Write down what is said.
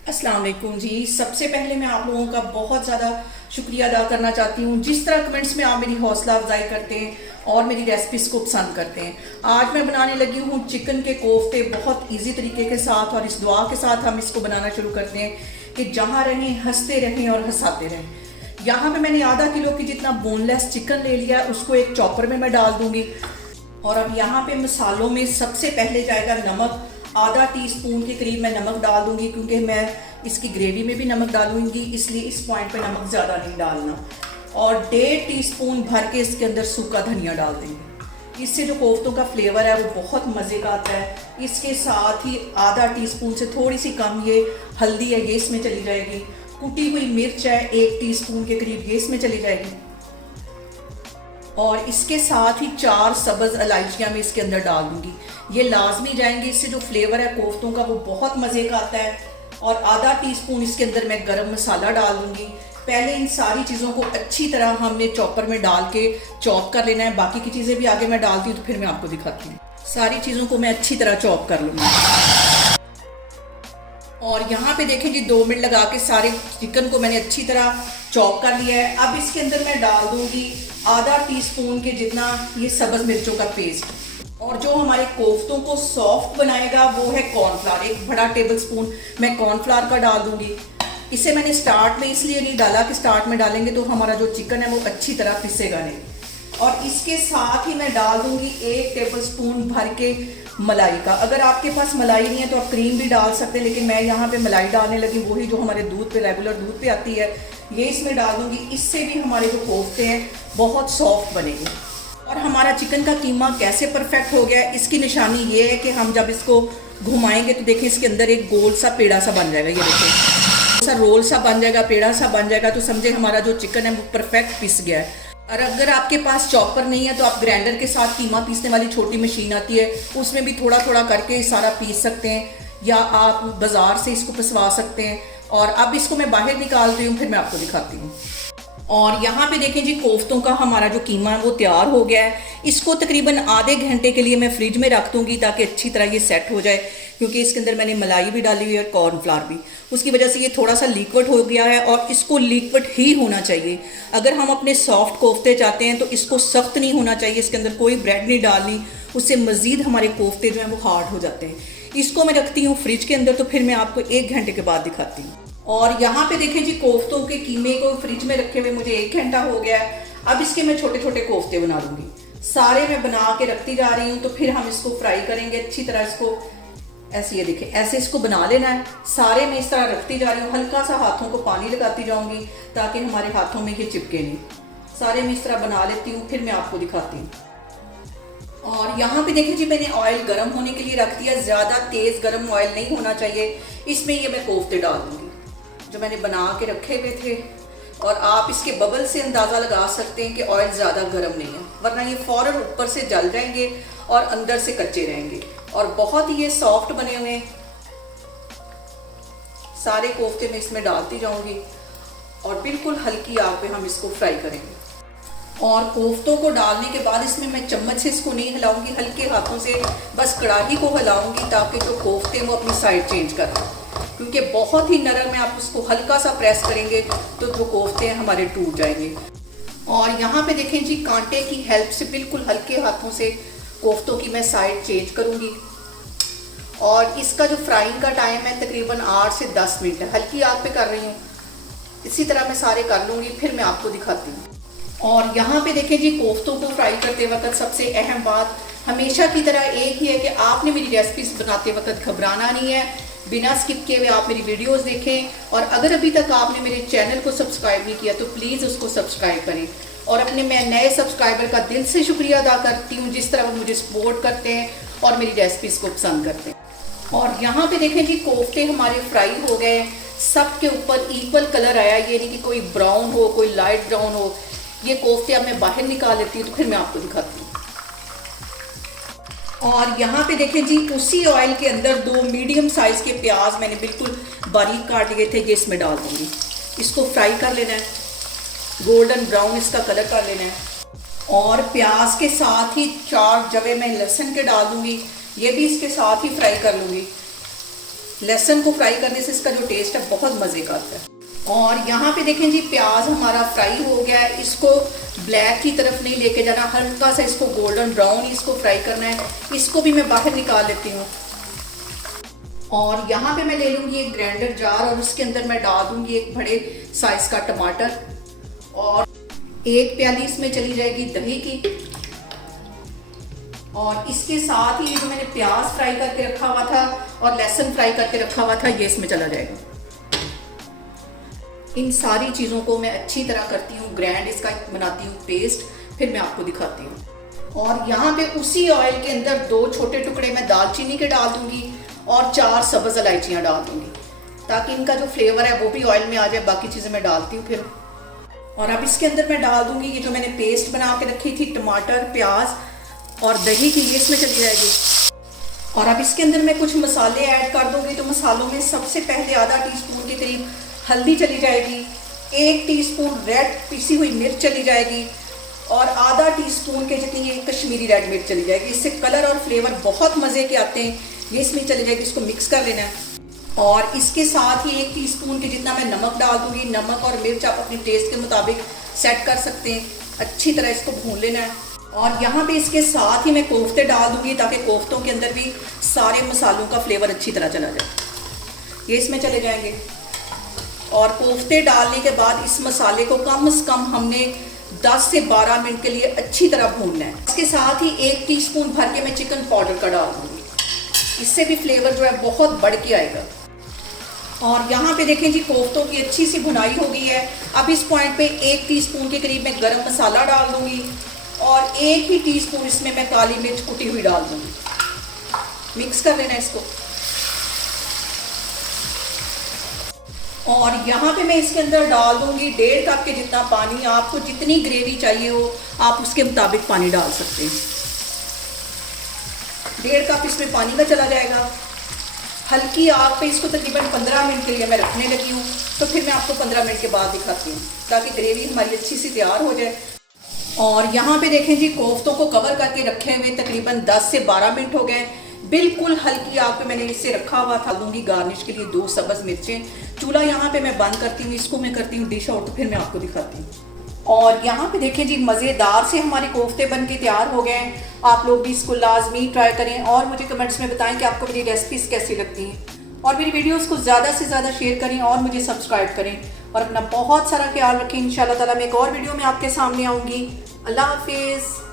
अस्सलाम वालेकुम जी। सबसे पहले मैं आप लोगों का बहुत ज़्यादा शुक्रिया अदा करना चाहती हूँ जिस तरह कमेंट्स में आप मेरी हौसला अफजाई करते हैं और मेरी रेसिपीज़ को पसंद करते हैं। आज मैं बनाने लगी हूँ चिकन के कोफ्ते बहुत इजी तरीके के साथ, और इस दुआ के साथ हम इसको बनाना शुरू करते हैं कि जहाँ रहें हंसते रहें और हंसाते रहें। यहाँ पे मैंने आधा किलो की जितना बोनलेस चिकन ले लिया है, उसको एक चॉपर में मैं डाल दूंगी। और अब यहाँ पे मसालों में सबसे पहले जाएगा नमक। आधा टीस्पून के करीब मैं नमक डाल दूंगी, क्योंकि मैं इसकी ग्रेवी में भी नमक डालूंगी, इसलिए इस पॉइंट पे नमक ज़्यादा नहीं डालना। और 1.5 टीस्पून भर के इसके अंदर सूखा धनिया डाल देंगे। इससे जो कोफ्तों का फ्लेवर है वो बहुत मज़े का आता है। इसके साथ ही आधा टीस्पून से थोड़ी सी कम ये हल्दी है, ये इसमें चली जाएगी। कुटी हुई मिर्च है 1 टीस्पून के करीब, ये इसमें चली जाएगी। और इसके साथ ही 4 सब्ज़ इलायचियाँ मैं इसके अंदर डाल दूंगी। ये लाजमी जाएंगे, इससे जो फ्लेवर है कोफ्तों का वो बहुत मज़े का आता है। और आधा टीस्पून इसके अंदर मैं गरम मसाला डाल दूंगी। पहले इन सारी चीज़ों को अच्छी तरह हमने चॉपर में डाल के चॉप कर लेना है। बाकी की चीज़ें भी आगे मैं डालती हूँ तो फिर मैं आपको दिखाती हूँ। सारी चीज़ों को मैं अच्छी तरह चॉप कर लूँगी। और यहाँ पे देखें जी, 2 मिनट लगा के सारे चिकन को मैंने अच्छी तरह चॉप कर लिया है। अब इसके अंदर मैं डाल दूंगी आधा टीस्पून के जितना ये सब्ज़ मिर्चों का पेस्ट। और जो हमारे कोफ्तों को सॉफ्ट बनाएगा वो है कॉर्नफ्लावर। 1 बड़ा टेबल स्पून मैं कॉर्नफ्लावर का डाल दूंगी। इसे मैंने स्टार्ट में इसलिए नहीं डाला कि स्टार्ट में डालेंगे तो हमारा जो चिकन है वो अच्छी तरह पिसेगा नहीं। और इसके साथ ही मैं डाल दूंगी 1 टेबल स्पून भर के मलाई का। अगर आपके पास मलाई नहीं है तो आप क्रीम भी डाल सकते हैं, लेकिन मैं यहाँ पे मलाई डालने लगी, वही जो हमारे दूध पे रेगुलर दूध पे आती है, ये इसमें डाल दूंगी। इससे भी हमारे जो कोफ्ते हैं बहुत सॉफ्ट बनेंगे। और हमारा चिकन का कीमा कैसे परफेक्ट हो गया है, इसकी निशानी ये है कि हम जब इसको घुमाएंगे तो देखें इसके अंदर एक गोल सा पेड़ा सा बन जाएगा। ये देखें सा रोल सा बन जाएगा, पेड़ा सा बन जाएगा, तो समझे हमारा जो चिकन है वो परफेक्ट पिस गया है। और अगर आपके पास चॉपर नहीं है तो आप ग्राइंडर के साथ कीमा पीसने वाली छोटी मशीन आती है, उसमें भी थोड़ा थोड़ा करके सारा पीस सकते हैं, या आप बाज़ार से इसको पिसवा सकते हैं। और अब इसको मैं बाहर निकाल रही हूँ, फिर मैं आपको दिखाती हूँ। और यहाँ पे देखें जी, कोफ्तों का हमारा जो कीमा है वो तैयार हो गया है। इसको तकरीबन आधे घंटे के लिए मैं फ्रिज में रख दूँगी ताकि अच्छी तरह ये सेट हो जाए, क्योंकि इसके अंदर मैंने मलाई भी डाली हुई है और कॉर्नफ्लावर भी। उसकी वजह से ये थोड़ा सा लिक्विड हो गया है, और इसको लिक्विड ही होना चाहिए। अगर हम अपने सॉफ्ट कोफ्ते चाहते हैं तो इसको सख्त नहीं होना चाहिए, इसके अंदर कोई ब्रेड नहीं डालनी, उससे मज़ीद हमारे कोफ्ते जो हैं वो हार्ड हो जाते हैं। इसको मैं रखती हूँ फ्रिज के अंदर, तो फिर मैं आपको 1 घंटे के बाद दिखाती हूँ। और यहाँ पे देखें जी, कोफ्तों के कीमे को फ्रिज में रखे हुए मुझे 1 घंटा हो गया है। अब इसके मैं छोटे छोटे कोफ्ते बना लूँगी। सारे मैं बना के रखती जा रही हूँ, तो फिर हम इसको फ्राई करेंगे अच्छी तरह। इसको ऐसे, ये देखें ऐसे इसको बना लेना है। सारे मैं इस तरह रखती जा रही हूँ, हल्का सा हाथों को पानी लगाती जाऊँगी ताकि हमारे हाथों में ये चिपके नहीं। सारे मैं इस तरह बना लेती हूँ, फिर मैं आपको दिखाती हूँ। और यहाँ पे देखिए जी, मैंने ऑयल गर्म होने के लिए रख दिया। ज़्यादा तेज़ गर्म ऑयल नहीं होना चाहिए। इसमें ये मैं कोफ्ते डाल दूँगी जो मैंने बना के रखे हुए थे। और आप इसके बबल से अंदाज़ा लगा सकते हैं कि ऑयल ज़्यादा गर्म नहीं है, वरना ये फ़ौरन ऊपर से जल जाएंगे और अंदर से कच्चे रहेंगे। और बहुत ही ये सॉफ्ट बने हुए हैं। सारे कोफ्ते मैं इसमें डालती जाऊंगी और बिल्कुल हल्की आग पे हम इसको फ्राई करेंगे। और कोफ्तों को डालने के बाद इसमें मैं चम्मच से इसको नहीं हिलाऊंगी, हल्के हाथों से बस कढ़ाई को हिलाऊंगी ताकि जो कोफ्ते हैं वो अपनी साइड चेंज कर दें, क्योंकि बहुत ही नरम है। आप उसको हल्का सा प्रेस करेंगे तो जो कोफ्ते हैं हमारे टूट जाएंगे। और यहाँ पे देखें जी, कांटे की हेल्प से बिल्कुल हल्के हाथों से कोफ्तों की मैं साइड चेंज करूँगी। और इसका जो फ्राइंग का टाइम है तकरीबन 8 से 10 मिनट है। हल्की आग पे कर रही हूँ। इसी तरह मैं सारे कर लूँगी, फिर मैं आपको दिखाती हूँ। और यहाँ पे देखें जी, कोफ्तों को फ्राई करते वक्त सबसे अहम बात हमेशा की तरह एक ही है कि आपने मेरी रेसिपीज बनाते वक्त घबराना नहीं है। बिना स्किप किए हुए आप मेरी वीडियोस देखें। और अगर अभी तक आपने मेरे चैनल को सब्सक्राइब नहीं किया तो प्लीज़ उसको सब्सक्राइब करें। और अपने मैं नए सब्सक्राइबर का दिल से शुक्रिया अदा करती हूँ, जिस तरह वो मुझे सपोर्ट करते हैं और मेरी रेसिपीज़ को पसंद करते हैं। और यहाँ पे देखें जी, कोफ्ते हमारे फ्राई हो गए। सब के ऊपर इक्वल कलर आया, ये नहीं कि कोई ब्राउन हो कोई लाइट ब्राउन हो। ये कोफ्ते अब मैं बाहर निकाल लेती हूँ, तो फिर मैं आपको दिखाती हूँ। और यहाँ पे देखें जी, उसी ऑयल के अंदर 2 मीडियम साइज़ के प्याज मैंने बिल्कुल बारीक काट लिए थे, ये इसमें डाल दूँगी। इसको फ्राई कर लेना है, गोल्डन ब्राउन इसका कलर कर लेना है। और प्याज के साथ ही 4 जवे मैं लहसुन के डाल दूँगी, ये भी इसके साथ ही फ्राई कर लूँगी। लहसुन को फ्राई करने से इसका जो टेस्ट है बहुत मज़े का आता है। और यहाँ पे देखें जी, प्याज हमारा फ्राई हो गया है। इसको ब्लैक की तरफ नहीं लेके जाना, हल्का सा इसको गोल्डन ब्राउन इसको फ्राई करना है। इसको भी मैं बाहर निकाल लेती हूँ। और यहाँ पे मैं ले लूँगी एक ग्राइंडर जार और उसके अंदर मैं डाल दूँगी एक बड़े साइज का टमाटर और एक प्याली इसमें चली जाएगी दही की। और इसके साथ ही जो मैंने प्याज फ्राई करके रखा हुआ था और लहसुन फ्राई करके रखा हुआ था ये इसमें चला जाएगा। इन सारी चीज़ों को मैं अच्छी तरह करती हूँ ग्राइंड, इसका बनाती हूँ पेस्ट, फिर मैं आपको दिखाती हूँ। और यहाँ पे उसी ऑयल के अंदर 2 छोटे टुकड़े मैं दालचीनी के डाल दूँगी और 4 सब्ज़ इलायचियाँ डाल दूँगी ताकि इनका जो फ्लेवर है वो भी ऑयल में आ जाए। बाकी चीज़ें मैं डालती हूँ फिर। और अब इसके अंदर मैं डाल दूँगी ये जो मैंने पेस्ट बना के रखी थी टमाटर, प्याज और दही की, ये इसमें चली जाएगी। और अब इसके अंदर मैं कुछ मसाले ऐड कर दूँगी। तो मसालों में सबसे पहले आधा टीस्पून के करीब हल्दी चली जाएगी, 1 टीस्पून रेड पिसी हुई मिर्च चली जाएगी और आधा टीस्पून के जितनी ये कश्मीरी रेड मिर्च चली जाएगी। इससे कलर और फ्लेवर बहुत मज़े के आते हैं। ये इसमें चली जाएगी, इसको मिक्स कर लेना है। और इसके साथ ही 1 टीस्पून के जितना मैं नमक डाल दूँगी। नमक और मिर्च आप अपने टेस्ट के मुताबिक सेट कर सकते हैं। अच्छी तरह इसको भून लेना है। और यहाँ पे इसके साथ ही मैं कोफ्ते डाल दूँगी ताकि कोफ्तों के अंदर भी सारे मसालों का फ्लेवर अच्छी तरह चला जाए। ये इसमें चले जाएंगे। और कोफ्ते डालने के बाद इस मसाले को कम से कम हमने 10 से 12 मिनट के लिए अच्छी तरह भूनना है। इसके साथ ही 1 टीस्पून भर के मैं चिकन पाउडर का डाल दूँगी। इससे भी फ्लेवर जो है बहुत बढ़ के आएगा। और यहाँ पे देखें जी, कोफ्तों की अच्छी सी भुनाई हो गई है। अब इस पॉइंट पे 1 टीस्पून के करीब मैं गरम मसाला डाल दूँगी और 1 ही टीस्पून इसमें मैं काली मिर्च कुटी हुई डाल दूँगी। मिक्स कर लेना इसको। और यहाँ पे मैं इसके अंदर डाल दूंगी 1.5 कप के जितना पानी। आपको जितनी ग्रेवी चाहिए हो आप उसके मुताबिक पानी डाल सकते हैं। 1.5 कप इसमें पानी का चला जाएगा। हल्की आग पे इसको तकरीबन 15 मिनट के लिए मैं रखने लगी हूँ। तो फिर मैं आपको 15 मिनट के बाद दिखाती हूँ ताकि ग्रेवी हमारी अच्छी सी तैयार हो जाए। और यहाँ पे देखें जी, कोफ्तों को कवर करके रखे हुए तकरीबन 10 से 12 मिनट हो गए। बिल्कुल हल्की आग पे मैंने इसे रखा हुआ था। दूंगी गार्निश के लिए 2 सब्ज़ मिर्चें। चूल्हा यहाँ पे मैं बंद करती हूँ, इसको मैं करती हूँ डिश आउट, तो फिर मैं आपको दिखाती हूँ। और यहाँ पे देखें जी, मज़ेदार से हमारे कोफ्ते बन के तैयार हो गए हैं। आप लोग भी इसको लाजमी ट्राई करें और मुझे कमेंट्स में बताएं कि आपको मेरी रेसिपीज़ कैसी लगती हैं। और मेरी वीडियोज़ को ज़्यादा से ज़्यादा शेयर करें और मुझे सब्सक्राइब करें। और अपना बहुत सारा ख्याल रखें। इंशाल्लाह ताला मैं एक और वीडियो में आपके सामने आऊँगी। अल्लाह हाफिज़।